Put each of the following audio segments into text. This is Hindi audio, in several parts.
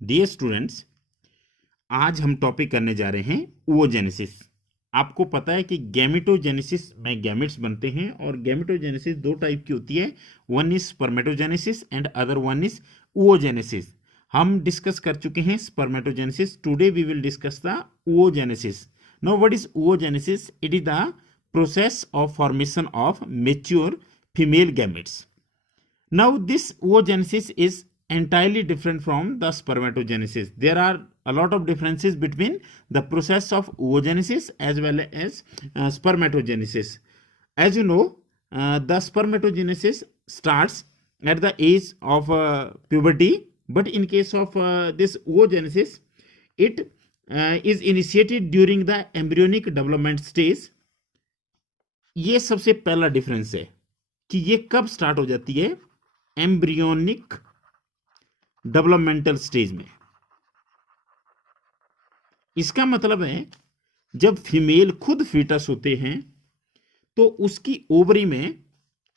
डियर स्टूडेंट्स, आज हम टॉपिक करने जा रहे हैं oogenesis। आपको पता है कि गैमेटोजेनेसिस में गैमेट्स बनते हैं और गैमेटोजेनेसिस दो टाइप की होती है। One is spermatogenesis and other one is oogenesis। हम डिस्कस कर चुके हैं spermatogenesis. Today we will discuss the oogenesis। Now what is oogenesis? It is the process of formation of mature female gametes. Now, this oogenesis is entirely different from the spermatogenesis. There are a lot of differences between the process of oogenesis as well as spermatogenesis. As you know, the spermatogenesis starts at the age of puberty, but in case of this oogenesis, it is initiated during the embryonic development stage. ये सबसे पहला डिफरेंस है कि ये कब स्टार्ट हो जाती है, एम्ब्रियोनिक डेवलपमेंटल स्टेज में। इसका मतलब है जब फीमेल खुद फीटस होते हैं तो उसकी ओवरी में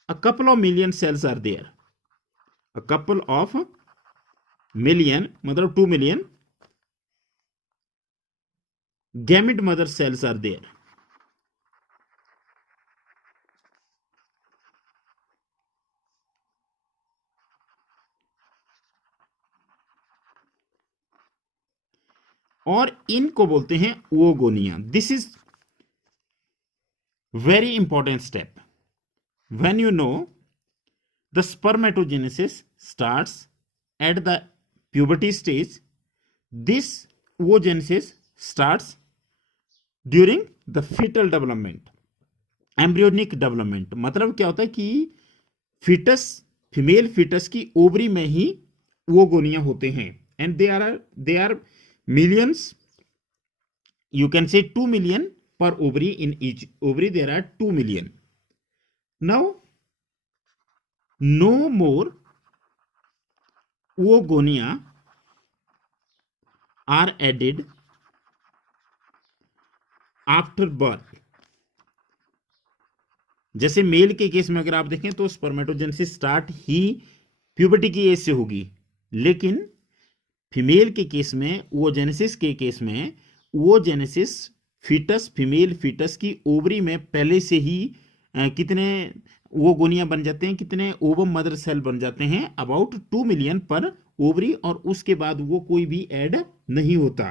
a couple of million cells are there. A couple of million मतलब 2 million gamete mother cells are there. और इनको बोलते हैं oogonia. This is very important step. When you know the spermatogenesis starts at the puberty stage, this oogenesis starts during the fetal development, embryonic development. मतलब क्या होता है कि फीटस, फीमेल फीटस की ओवरी में ही ओगोनिया होते हैं and they are millions, you can say 2 million per ovary. In each ovary there are 2 million. Now no more oogonia are added after birth। जैसे मेल के केस में अगर आप देखें तो स्पर्मेटोजेनेसिस स्टार्ट ही प्यूबर्टी की एज से होगी, लेकिन फीमेल के केस में, oogenesis के केस में, oogenesis फीटस, फीमेल फीटस की ओवरी में पहले से ही कितने ओगोनिया बन जाते हैं, कितने ओवम मदर सेल बन जाते हैं, अबाउट 2 मिलियन पर ओवरी, और उसके बाद वो कोई भी ऐड नहीं होता।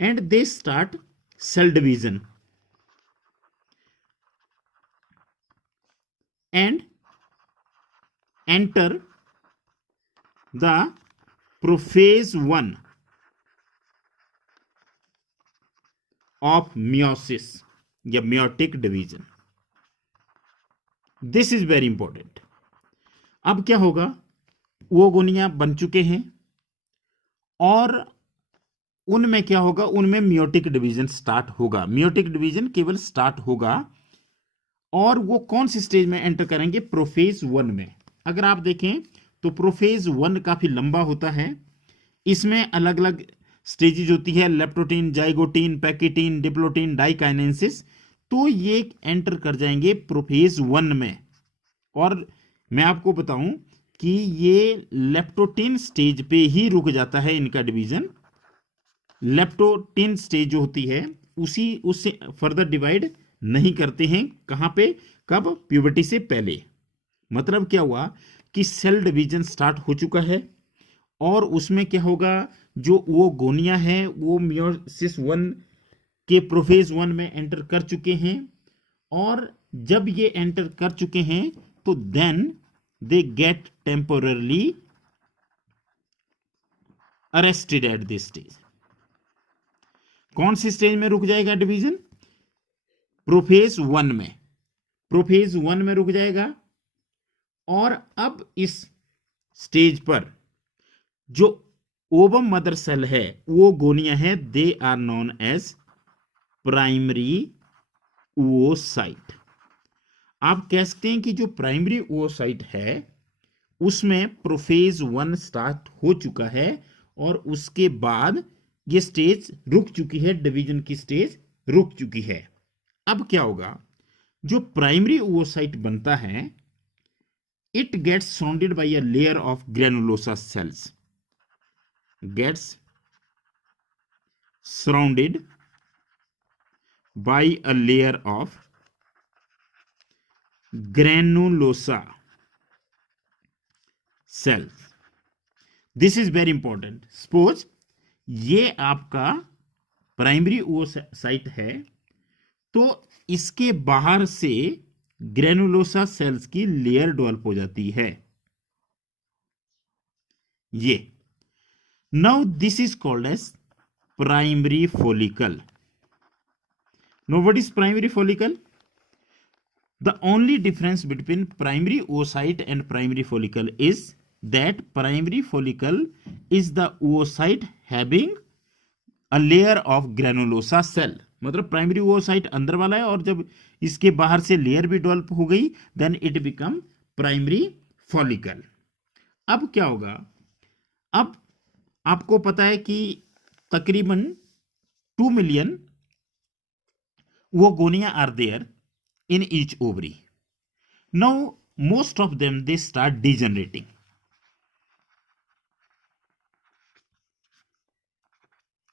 And they start cell division and enter the prophase 1 of meiosis या meiotic division. This is very important. अब क्या होगा, ओगोनिया बन चुके हैं और उनमें क्या होगा, उनमें मियोटिक डिवीजन स्टार्ट होगा। मियोटिक डिवीजन केवल स्टार्ट होगा और वो कौन सी स्टेज में एंटर करेंगे, प्रोफेज 1 में। अगर आप देखें तो प्रोफेज 1 काफी लंबा होता है। इसमें अलग अलग स्टेजेज होती है, leptotene, zygotene, pachytene, diplotene, diakinesis. तो ये एंटर कर जाएंगे प्रोफेज 1 में। और मैं आपको बताऊं कि ये लेप्टोटीन स्टेज पे ही रुक जाता है इनका डिवीजन। लेप्टोटीन स्टेज जो होती है उससे फर्दर डिवाइड नहीं करते हैं। कहां पे, कब, प्यूबर्टी से पहले। मतलब क्या हुआ कि सेल डिवीजन स्टार्ट हो चुका है और उसमें क्या होगा, जो वो गोनिया है वो मियोसिस 1 के प्रोफेज 1 में एंटर कर चुके हैं। और जब ये एंटर कर चुके हैं तो then they get temporarily arrested at this stage. कौन सी स्टेज में रुक जाएगा डिवीजन, प्रोफेज 1 में। प्रोफेज 1 में रुक जाएगा और अब इस स्टेज पर जो ओवम मदर सेल है वो गोनिया है, they are known as primary oocyte। आप कह सकते हैं कि जो प्राइमरी oocyte है उसमें प्रोफेज 1 स्टार्ट हो चुका है और उसके बाद ये स्टेज रुक चुकी है, डिवीजन की स्टेज रुक चुकी है। अब क्या होगा, जो प्राइमरी oocyte बनता है, it gets surrounded by a layer of granulosa cells। gets surrounded by a layer of granulosa cells. This is very important. Suppose ये आपका प्राइमरी ओसाइट है, तो इसके बाहर से ग्रेनुलोसा सेल्स की लेयर डेवलप हो जाती है. ये now this is called as primary follicle. Know what is primary follicle? The only difference between primary oocyte and primary follicle is that primary follicle is the oocyte having a layer of granulosa cell. मतलब प्राइमरी oocyte अंदर वाला है, और जब इसके बाहर से लेयर भी डेवलप हो गई, then it become primary follicle. अब क्या होगा? अब आपको पता है कि तकरीबन 2 million oogonia are there in each ovary. Now most of them they start degenerating.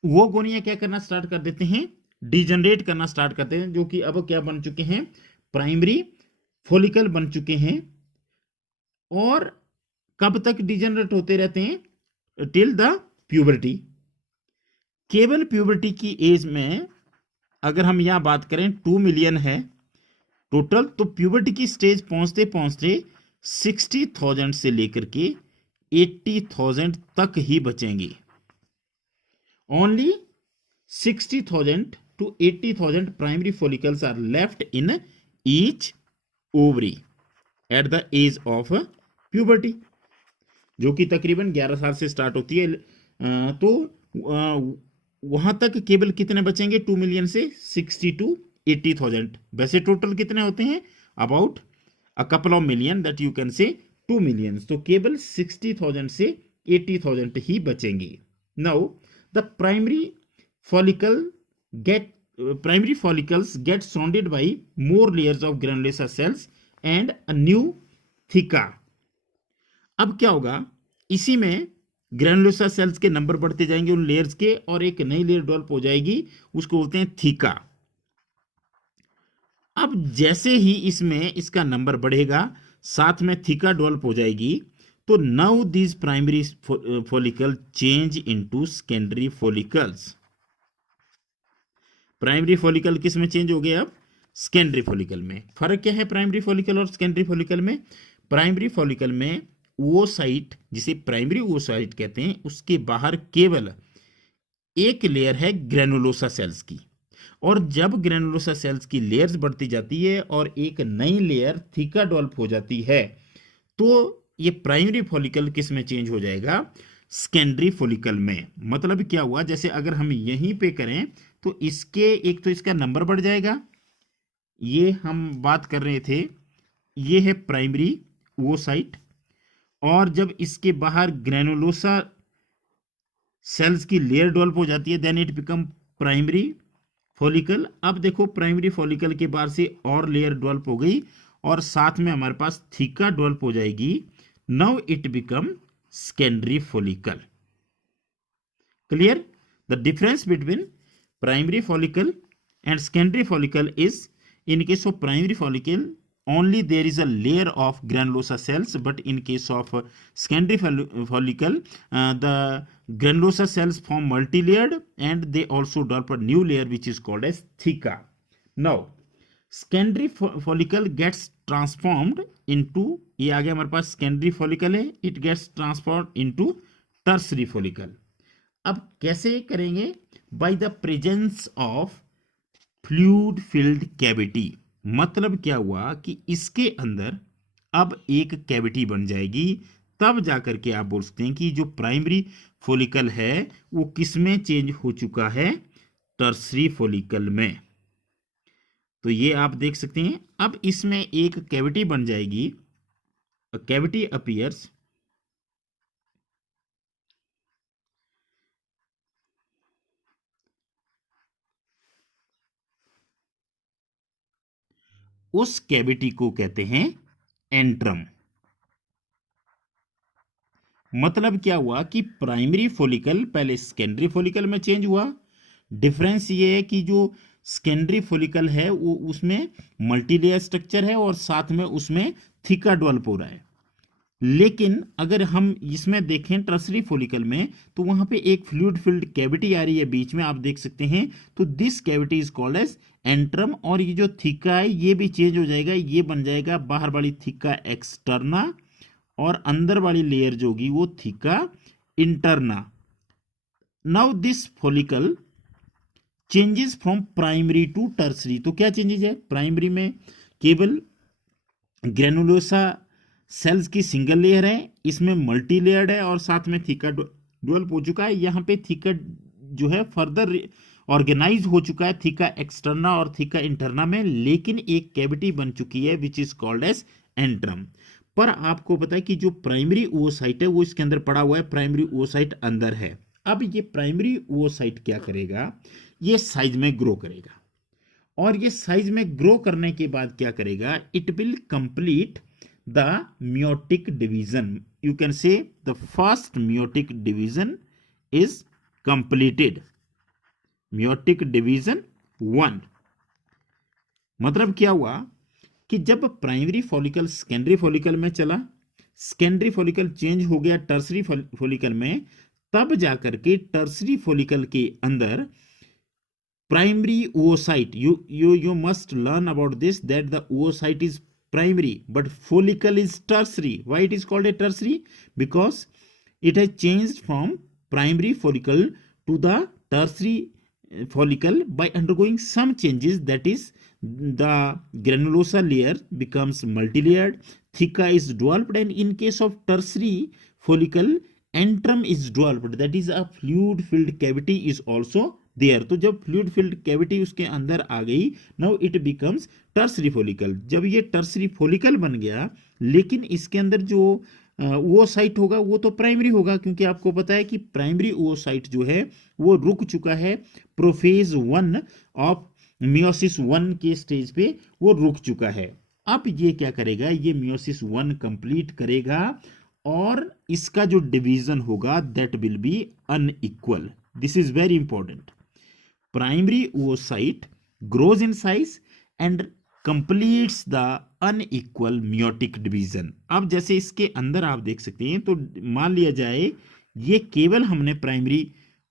वो गोनिया क्या करना स्टार्ट कर देते हैं? डिजनरेट करना स्टार्ट करते हैं, जो कि अब क्या बन चुके हैं? प्राइमरी फॉलिकल बन चुके हैं. और कब तक डिजनरेट होते रहते हैं? Till the puberty. केवल प्यूबर्टी की एज में अगर हम यहां बात करें 2 मिलियन है टोटल, तो प्यूबर्टी की स्टेज पहुंचते पहुंचते 60,000 से लेकर के 80,000 तक ही बचेंगी. Only 60,000 to 80,000 primary follicles are left in each ovary at the age of puberty, जो कि तकरीबन 11 साल से स्टार्ट होती है. तो वहां तक केवल कितने बचेंगे? 2 मिलियन से 60 to 80,000. वैसे टोटल कितने होते हैं? About a couple of million, that you can say 2 million. तो केवल 60,000 से 80,000 ही बचेंगे. Now the primary follicles get surrounded by more layers of granulosa cells and a new theca. अब क्या होगा? इसी में ग्रेनुलोसा सेल्स के नंबर बढ़ते जाएंगे उन लेयर्स के, और एक नई लेयर डेवलप हो जाएगी, उसको बोलते हैं थीका. अब जैसे ही इसमें इसका नंबर बढ़ेगा, साथ में थीका डेवलप हो जाएगी, तो now these primary follicle change into secondary follicles. Primary follicle किस में चेंज हो गया? अब सेकेंडरी फॉलिकल में. फर्क क्या है प्राइमरी फॉलिकल और सेकेंडरी फॉलिकल में? प्राइमरी फॉलिकल में oocyte, जिसे प्राइमरी oocyte कहते हैं, उसके बाहर केवल एक लेयर है ग्रेनुलोसा सेल्स की. और जब ग्रेनुलोसा सेल्स की लेयर्स बढ़ती जाती है और एक नई लेयर थीका डेवलप हो जाती है, तो ये प्राइमरी फॉलिकल किस में चेंज हो जाएगा? सेकेंडरी फॉलिकल में. मतलब क्या हुआ? जैसे अगर हम यहीं पे करें, तो इसके एक तो इसका नंबर बढ़ जाएगा. ये हम बात कर रहे थे, ये है प्राइमरी oocyte, और जब इसके बाहर ग्रेनुलोसा सेल्स की लेयर डेवलप हो जाती है, then it become primary follicle. अब देखो प्राइमरी फॉलिकल के बाहर से और लेयर डेवलप हो गई, और साथ में हमारे पास थीका डेवलप हो जाएगी. Now it become secondary follicle. Clear? The difference between primary follicle and secondary follicle is, in case of primary follicle only there is a layer of granulosa cells, but in case of secondary follicle the granulosa cells form multi-layered and they also develop a new layer which is called as theca. Now secondary follicle gets transformed into, ये आ गया हमारे पास secondary follicle है, it gets transformed into tertiary follicle. अब कैसे करेंगे? by the presence of fluid filled cavity. मतलब क्या हुआ कि इसके अंदर अब एक कैविटी बन जाएगी, तब जाकर के आप बोल सकते हैं कि जो प्राइमरी फॉलिकल है वो किस में चेंज हो चुका है? टर्सरी फॉलिकल में. तो ये आप देख सकते हैं, अब इसमें एक कैविटी बन जाएगी. Cavity appears. उस कैविटी को कहते हैं एंट्रम. मतलब क्या हुआ कि प्राइमरी फॉलिकल पहले सेकेंडरी फॉलिकल में चेंज हुआ। डिफरेंस ये है कि जो सेकेंडरी फॉलिकल है वो उसमें मल्टीलेयर स्ट्रक्चर है और साथ में उसमें थिका डेवलप हो रहा है। लेकिन अगर हम इसमें देखें टर्सरी फॉलिकल में, तो वहां पे एक फ्लूइड फिल्ड कैविटी आ रही है बीच में, आप देख सकते हैं। तो this cavity is called as antrum, और ये जो थिका है ये भी चेंज हो जाएगा, ये बन जाएगा बाहर वाली थिका एक्सटर्ना, और अंदर वाली लेयर जो होगी वो theca interna. Now this follicle changes from primary to tertiary. तो क्या चेंजेस है? प्राइमरी में केवल ग्रेनुलोसा सेल्स की सिंगल लेयर है, इसमें मल्टी लेयर्ड है और साथ में थिका डेवलप हो चुका है। यहाँ पे थिका जो है फर्दर ऑर्गेनाइज हो चुका है थिका एक्सटर्ना और थिका इंटरना में, लेकिन एक कैविटी बन चुकी है which is called as antrum. पर आपको पता है कि जो प्राइमरी ओसाइट है वो इसके अंदर पड़ा हुआ है, प्राइमरी ओसाइट अंदर है। अब ये प्राइमरी ओसाइट क्या करेगा? ये साइज में ग्रो करेगा, और ये साइज में ग्रो करने के बाद क्या करेगा? It will complete the meiotic division. You can say the first meiotic division is completed. meiotic division 1. मतलब क्या हुआ कि जब प्राइमरी फॉलिकल सेकेंडरी फॉलिकल में चला, सेकेंडरी फॉलिकल चेंज हो गया टर्सरी फॉलिकल में, तब जाकर के टर्सरी फॉलिकल के अंदर primary oocyte, you must learn about this, that the oocyte is primary but follicle is tertiary. Why it is called a tertiary? Because it has changed from primary follicle to the tertiary follicle by undergoing some changes. That is, the granulosa layer becomes multilayered, thica is developed, and in case of tertiary follicle antrum is developed, that is a fluid filled cavity is also there. तो जब फ्लूइड फिल्ड कैविटी उसके अंदर आ गई, now it becomes tertiary follicle. जब ये टर्सरी फॉलिकल बन गया, लेकिन इसके अंदर जो oocyte होगा वो तो प्राइमरी होगा, क्योंकि आपको पता है कि प्राइमरी oocyte जो है वो रुक चुका है प्रोफेज 1 ऑफ मियोसिस 1 के स्टेज पे, वो रुक चुका है। अब ये क्या करेगा? ये मियोसिस 1 कंप्लीट करेगा और इसका जो डिवीजन होगा that will B unequal. This is very important. Primary oocyte grows in size and completes the unequal meiotic division. अब जैसे इसके अंदर आप देख सकते हैं, तो मान लिया जाए ये केवल हमने प्राइमरी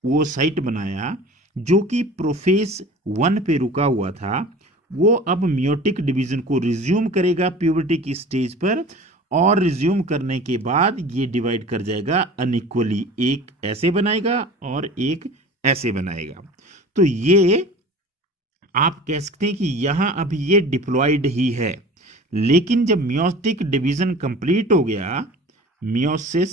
oocyte बनाया जो कि प्रोफेज 1 पे रुका हुआ था, वो अब मियोटिक डिवीजन को रिज्यूम करेगा प्यूबर्टी की स्टेज पर, और रिज्यूम करने के बाद ये डिवाइड कर जाएगा अनइक्वली, एक ऐसे बनाएगा और एक ऐसे बनाएगा। तो ये आप कह सकते हैं कि यहां अभी ये डिप्लॉयड ही है, लेकिन जब मियोटिक डिवीजन कंप्लीट हो गया, मियोसिस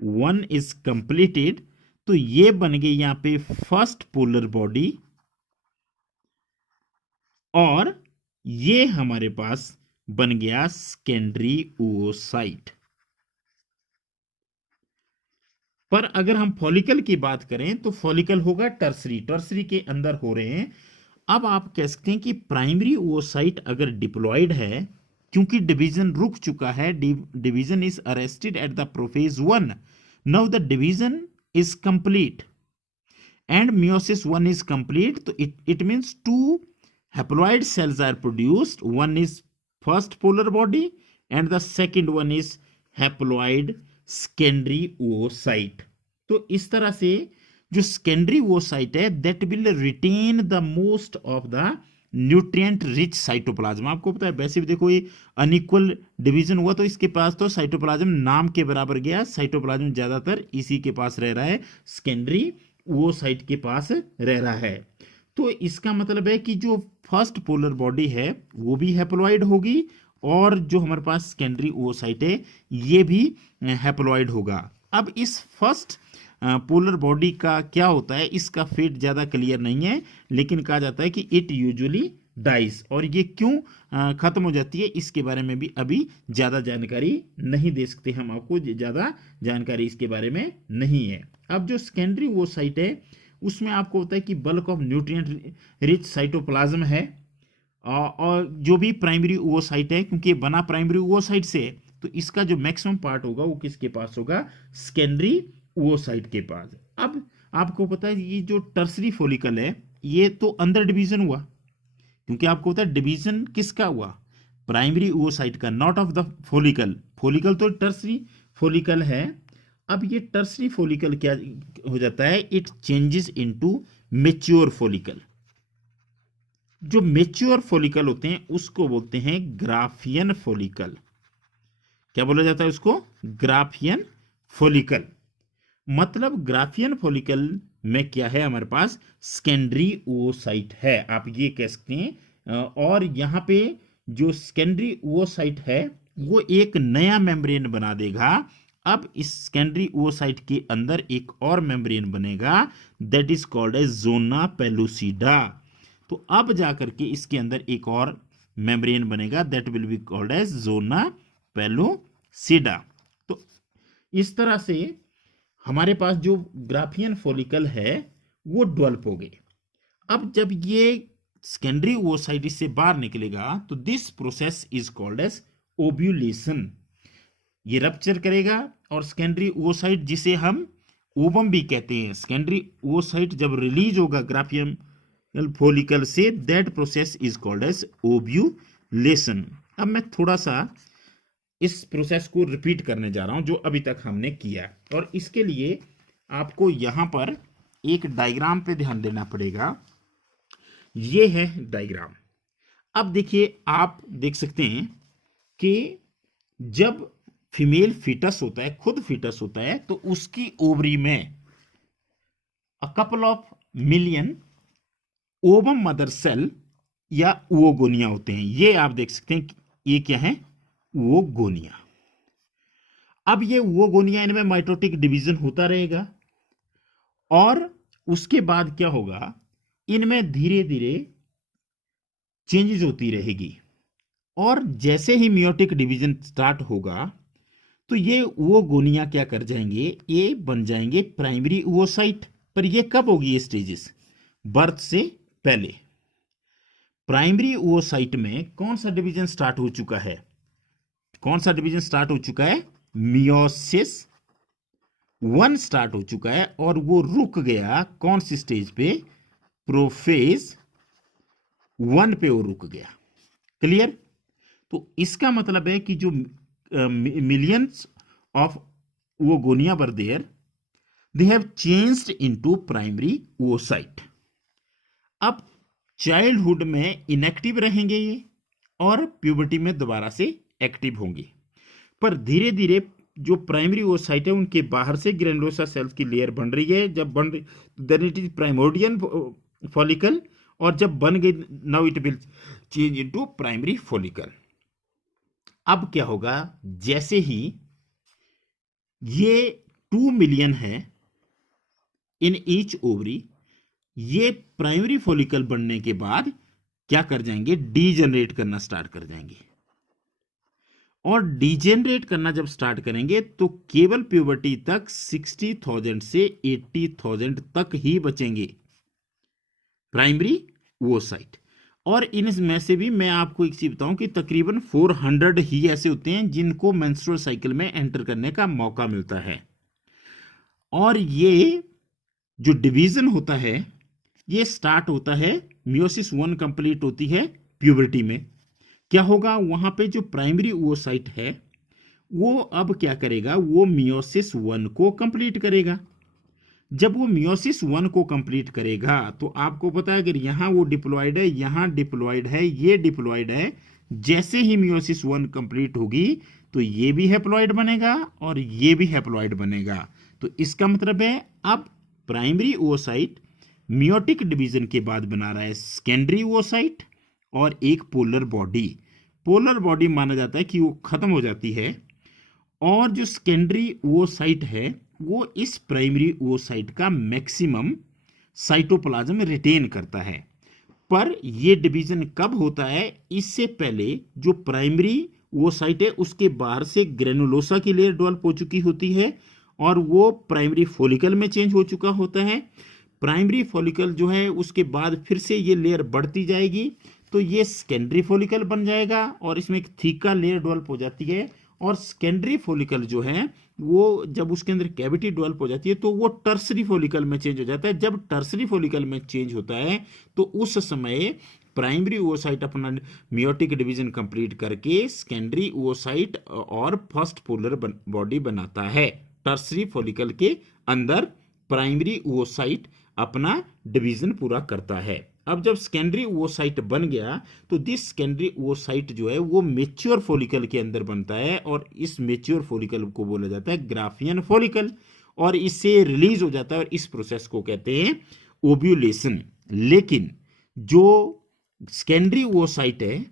1 इज कंप्लीटेड, तो ये बन गई यहां पे फर्स्ट पोलर बॉडी, और ये हमारे पास बन गया सेकेंडरी oocyte। पर अगर हम फॉलिकल की बात करें तो फॉलिकल होगा टर्सरी, टर्सरी के अंदर हो रहे हैं। अब आप कह सकते हैं कि प्राइमरी oocyte अगर डिप्लॉयड है, क्योंकि डिवीजन रुक चुका है, division is arrested at the prophase 1, now the division is complete and meiosis 1 is complete, तो it means 2 haploid cells are produced. One is first polar body and the second one is haploid secondary oocyte. तो इस तरह से जो secondary oocyte है that will retain the most of the nutrient rich cytoplasm. आपको पता है वैसे भी देखो ये अनइक्वल डिवीजन हुआ तो इसके पास तो साइटोप्लाज्म नाम के बराबर गया, साइटोप्लाज्म ज्यादातर इसी के पास रह रहा है, सेकेंडरी oocyte के पास रह रहा है। तो इसका मतलब है कि जो फर्स्ट पोलर बॉडी है वो भी हैप्लॉइड होगी, और जो हमारे पास सेकेंडरी oocyte है ये भी हैप्लॉइड होगा। अब इस फर्स्ट पोलर बॉडी का क्या होता है, इसका फेट ज़्यादा क्लियर नहीं है, लेकिन कहा जाता है कि इट यूजुअली डाइज, और ये क्यों खत्म हो जाती है इसके बारे में भी अभी ज़्यादा जानकारी नहीं दे सकते हम आपको, ज़्यादा जानकारी इसके बारे में नहीं है। अब जो सेकेंडरी oocyte है उसमें आपको होता है कि bulk of nutrient rich cytoplasm है, और जो भी प्राइमरी oocyte है, क्योंकि बना प्राइमरी oocyte से, तो इसका जो मैक्सिमम पार्ट होगा वो किसके पास होगा? सेकेंडरी oocyte के पास। अब आपको पता है ये जो टर्सरी फॉलिकल है ये तो अंदर डिवीजन हुआ, क्योंकि आपको पता है डिवीजन किसका हुआ? प्राइमरी oocyte का, not of the follicle. Follicle तो टर्सरी फॉलिकल है। अब ये टर्सरी फॉलिकल क्या हो जाता है? It changes into mature follicle. जो मेच्योर फॉलिकल होते हैं उसको बोलते हैं ग्राफियन फॉलिकल। क्या बोला जाता है उसको? Graafian follicle. मतलब ग्राफियन फॉलिकल में क्या है हमारे पास? सेकेंडरी oocyte है, आप ये कह सकते हैं। और यहां पे जो सेकेंडरी oocyte है वो एक नया मेम्ब्रेन बना देगा। अब इस सेकेंडरी oocyte के अंदर एक और मेम्ब्रेन बनेगा, that is called as zona pellucida. तो अब जाकर के इसके अंदर एक और मेम्ब्रेन बनेगा, that will be called as zona pellucida. तो इस तरह से हमारे पास जो ग्राफियन फॉलिकल है वो डेवलप हो गए। अब जब ये सेकेंडरी oocyte से बाहर निकलेगा तो this process is called as ovulation. ये रप्चर करेगा और सेकेंडरी oocyte, जिसे हम ओवम भी कहते हैं, सेकेंडरी oocyte जब रिलीज होगा ग्राफियन फॉलिकल से, that process is called as ovulation. अब मैं थोड़ा सा इस प्रोसेस को रिपीट करने जा रहा हूं जो अभी तक हमने किया, और इसके लिए आपको यहां पर एक डायग्राम पे ध्यान देना पड़ेगा। ये है डायग्राम। अब देखिए, आप देख सकते हैं कि जब फीमेल फीटस होता है, खुद फीटस होता है, तो उसकी ओवरी में a couple of million ovum mother cell या ओगोनिया होते हैं। ये आप देख सकते हैं ये क्या है? ओगोनिया। अब ये ओगोनिया, इनमें माइटोटिक डिवीजन होता रहेगा और उसके बाद क्या होगा? इनमें धीरे धीरे चेंजेस होती रहेगी, और जैसे ही मियोटिक डिवीजन स्टार्ट होगा तो ये ओगोनिया क्या कर जाएंगे? ये बन जाएंगे प्राइमरी oocyte। पर ये कब होगी ये स्टेजेस? बर्थ से पहले। प्राइमरी oocyte में कौन सा डिवीजन स्टार्ट हो चुका है? कौन सा डिवीजन स्टार्ट हो चुका है? मियोसिस 1 स्टार्ट हो चुका है, और वो रुक गया कौन सी स्टेज पे? प्रोफेज 1 पे वो रुक गया। क्लियर? तो इसका मतलब है कि जो millions of oogonia were there, they have changed into primary oocyte। अब चाइल्डहुड में इनएक्टिव रहेंगे ये, और प्यूबर्टी में दोबारा से एक्टिव होंगे। पर धीरे धीरे जो प्राइमरी oocyte है उनके बाहर से ग्रेनुलोसा सेल्स की लेयर बन रही है। जब बन रही, देन इट इज प्राइमोर्डियन फॉलिकल, और जब बन गई, now it will change into primary follicle. अब क्या होगा? जैसे ही ये 2 मिलियन है इन ईच ओवरी, ये प्राइमरी फॉलिकल बनने के बाद क्या कर जाएंगे? डीजेनरेट करना स्टार्ट कर जाएंगे। और डीजेनरेट करना जब स्टार्ट करेंगे तो केवल प्यूबर्टी तक 60,000 से 80,000 तक ही बचेंगे प्राइमरी oocyte। और इनमें से भी मैं आपको एक चीज बताऊं कि तकरीबन 400 ही ऐसे होते हैं जिनको मेंस्ट्रुअल साइकिल में एंटर करने का मौका मिलता है। और ये जो डिवीजन होता है ये स्टार्ट होता है, मियोसिस 1 कंप्लीट होती है प्यूबर्टी में। क्या होगा? वहां पे जो प्राइमरी oocyte है वो अब क्या करेगा? वो मियोसिस 1 को कंप्लीट करेगा। जब वो मियोसिस 1 को कंप्लीट करेगा तो आपको पता है अगर यहां वो डिप्लॉयड है, यहां डिप्लॉयड है, ये डिप्लॉयड है, जैसे ही मियोसिस 1 कंप्लीट होगी तो ये भी हैप्लॉयड बनेगा और ये भी हैप्लॉयड बनेगा। तो इसका मतलब है अब प्राइमरी oocyte मियोटिक डिवीजन के बाद बना रहा है सेकेंडरी oocyte और एक पोलर बॉडी। पोलर बॉडी माना जाता है कि वो खत्म हो जाती है, और जो सेकेंडरी oocyte है वो इस प्राइमरी oocyte का मैक्सिमम साइटोप्लाज्म रिटेन करता है। पर ये डिवीजन कब होता है? इससे पहले जो प्राइमरी oocyte है उसके बाहर से ग्रेनुलोसा की लेयर डेवलप हो चुकी होती है और वो प्राइमरी फॉलिकल में चेंज हो चुका होता है। प्राइमरी फॉलिकल जो है उसके बाद फिर से ये लेयर बढ़ती जाएगी तो ये सेकेंडरी फॉलिकल बन जाएगा और इसमें एक थीका लेयर डेवलप हो जाती है और सेकेंडरी फॉलिकल जो है वो जब उसके अंदर कैविटी डेवलप हो जाती है तो वो टर्सरी फॉलिकल में चेंज हो जाता है। जब टर्सरी फॉलिकल में चेंज होता है तो उस समय प्राइमरी ओवोसाइट अपना मियोटिक डिवीजन कंप्लीट करके सेकेंडरी ओवोसाइट और फर्स्ट पोलर बॉडी बनाता है। टर्सरी फॉलिकल के अंदर प्राइमरी ओवोसाइट अपना डिवीजन पूरा करता है। अब जब सेकेंडरी ओवोसाइट बन गया तो दिस सेकेंडरी ओवोसाइट जो है वो मेच्योर फॉलिकल के अंदर बनता है और इस मेच्योर फॉलिकल को बोला जाता है ग्राफियन फॉलिकल और इससे रिलीज हो जाता है और इस प्रोसेस को कहते हैं ओव्यूलेशन। लेकिन जो सेकेंडरी ओवोसाइट है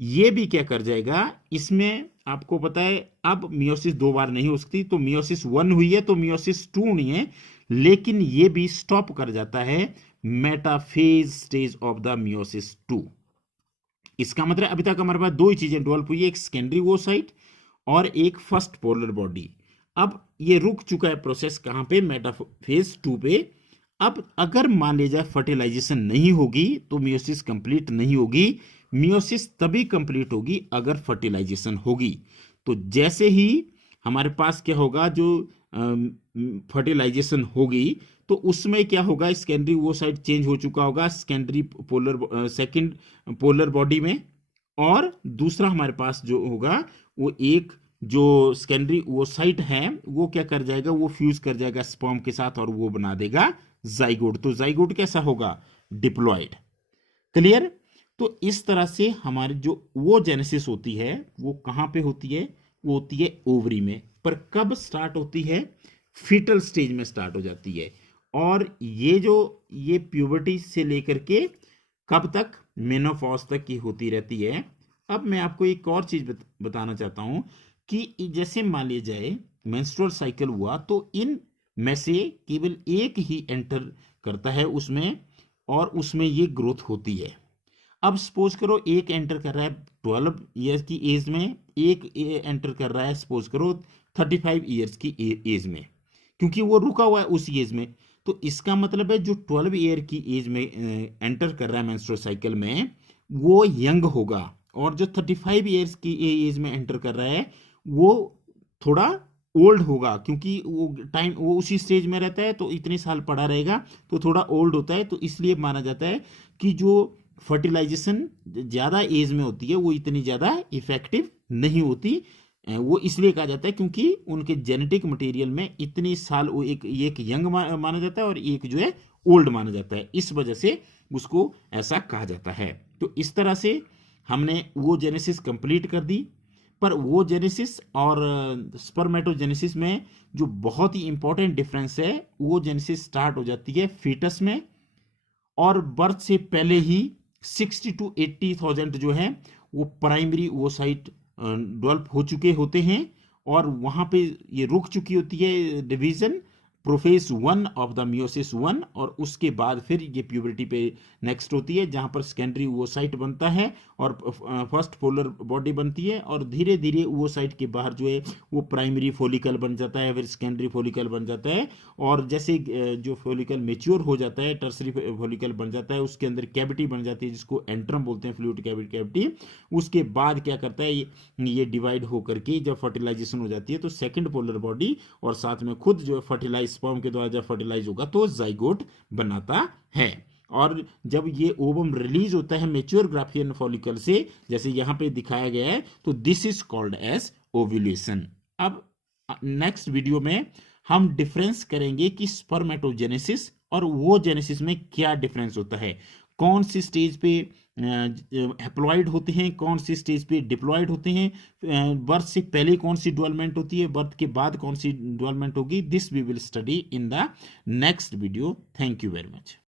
ये भी क्या कर जाएगा, इसमें आपको पता है अब मियोसिस 2 बार नहीं हो सकती, तो मियोसिस 1 हुई है तो मियोसिस 2 नहीं है, लेकिन ये भी स्टॉप कर जाता है metaphase stage of the meiosis 2। इसका मतलब अभी तक हमारे पास 2 ही चीजें डेवलप हुई है, एक सेकेंडरी ओवोसाइट और एक फर्स्ट पोलर बॉडी। अब ये रुक चुका है प्रोसेस कहां पे, मेटाफेज 2 पे। अब अगर मान लिया जाए फर्टिलाइजेशन नहीं होगी तो मियोसिस कंप्लीट नहीं होगी। मियोसिस तभी कंप्लीट होगी अगर फर्टिलाइजेशन होगी। तो जैसे ही हमारे पास क्या होगा, जो फर्टिलाइजेशन होगी तो उसमें क्या होगा, सेकेंडरी ओवोसाइट चेंज हो चुका होगा secondary polar second polar body में, और दूसरा हमारे पास जो होगा वो एक जो सेकेंडरी ओवोसाइट है वो क्या कर जाएगा, वो फ्यूज कर जाएगा स्पर्म के साथ और वो बना देगा जाइगोट। तो जाइगोट कैसा होगा, डिप्लॉयड। क्लियर। तो इस तरह से हमारी जो वो जेनेसिस होती है वो कहां पे होती है, वो होती है ओवरी में। पर कब स्टार्ट होती है, फीटल स्टेज में स्टार्ट हो जाती है। और ये प्यूबर्टी से लेकर के कब तक, मेनोपॉज तक की होती रहती है। अब मैं आपको एक और चीज बताना चाहता हूं कि जैसे मान लिया जाए मेंस्ट्रुअल साइकिल हुआ तो इन में से केवल एक ही एंटर करता है उसमें और उसमें ये ग्रोथ होती है। अब सपोज करो एक एंटर कर रहा है 12 ईयर्स की एज में, एक एंटर कर रहा है सपोज करो 35 ईयर्स की एज में, क्योंकि वो रुका हुआ है उस एज में। तो इसका मतलब है जो 12 ईयर की एज में एंटर कर रहा है मेंस्ट्रुअल साइकिल में वो यंग होगा, और जो 35 ईयर्स की एज में एंटर कर रहा है वो थोड़ा ओल्ड होगा, क्योंकि वो टाइम वो उसी स्टेज में रहता है तो इतने साल पड़ा रहेगा तो थोड़ा ओल्ड होता है। तो इसलिए माना जाता है कि जो फर्टिलाइजेशन ज्यादा एज में होती है वो इतनी ज्यादा इफेक्टिव नहीं होती। वो इसलिए कहा जाता है क्योंकि उनके जेनेटिक मटेरियल में इतनी साल वो एक यंग माना जाता है और एक जो है ओल्ड माना जाता है, इस वजह से उसको ऐसा कहा जाता है। तो इस तरह से हमने वो जेनेसिस कंप्लीट कर दी। पर वो जेनेसिस और स्पर्मेटोजेनेसिस में जो बहुत ही इंपॉर्टेंट डिफरेंस है, वो जेनेसिस स्टार्ट हो जाती है फीटस में, और बर्थ से पहले ही 60 to 80,000 जो है वो प्राइमरी ओवोसाइट डेवलप हो चुके होते हैं और वहां पे ये रुक चुकी होती है division prophase 1 of the meiosis 1, और उसके बाद फिर ये प्यूबर्टी पे नेक्स्ट होती है जहां पर सेकेंडरी ओवोसाइट बनता है और फर्स्ट पोलर बॉडी बनती है, और धीरे धीरे ओवोसाइट के बाहर जो है वो प्राइमरी फॉलिकल बन जाता है, फिर सेकेंडरी फॉलिकल बन जाता है, और जैसे जो फॉलिकल मेच्योर हो जाता है टर्सरी फॉलिकल बन जाता है, उसके अंदर कैविटी बन जाती है जिसको एंट्रम बोलते हैं, फ्लूइड कैविटी। उसके बाद क्या करता है ये डिवाइड होकर के जब फर्टिलाइजेशन हो जाती है तो सेकेंड पोलर बॉडी और साथ में खुद जो फर्टिलाइज स्पर्म के द्वारा जब फर्टिलाइज होगा तो जाइगोट बनाता है। और जब ये ओवम रिलीज होता है मेच्योर ग्राफियन फॉलिकल से, जैसे यहां पे दिखाया गया है, तो this is called as ovulation. अब नेक्स्ट वीडियो में हम डिफरेंस करेंगे कि स्पर्मेटोजेनेसिस और वो जेनेसिस में क्या डिफरेंस होता है, कौन सी स्टेज पे हैप्लॉइड होते हैं, कौन सी स्टेज पे डिप्लॉइड होते हैं, बर्थ से पहले कौन सी डेवलपमेंट होती है, बर्थ के बाद कौन सी डेवलपमेंट होगी। This we will study in the next video. Thank you very much.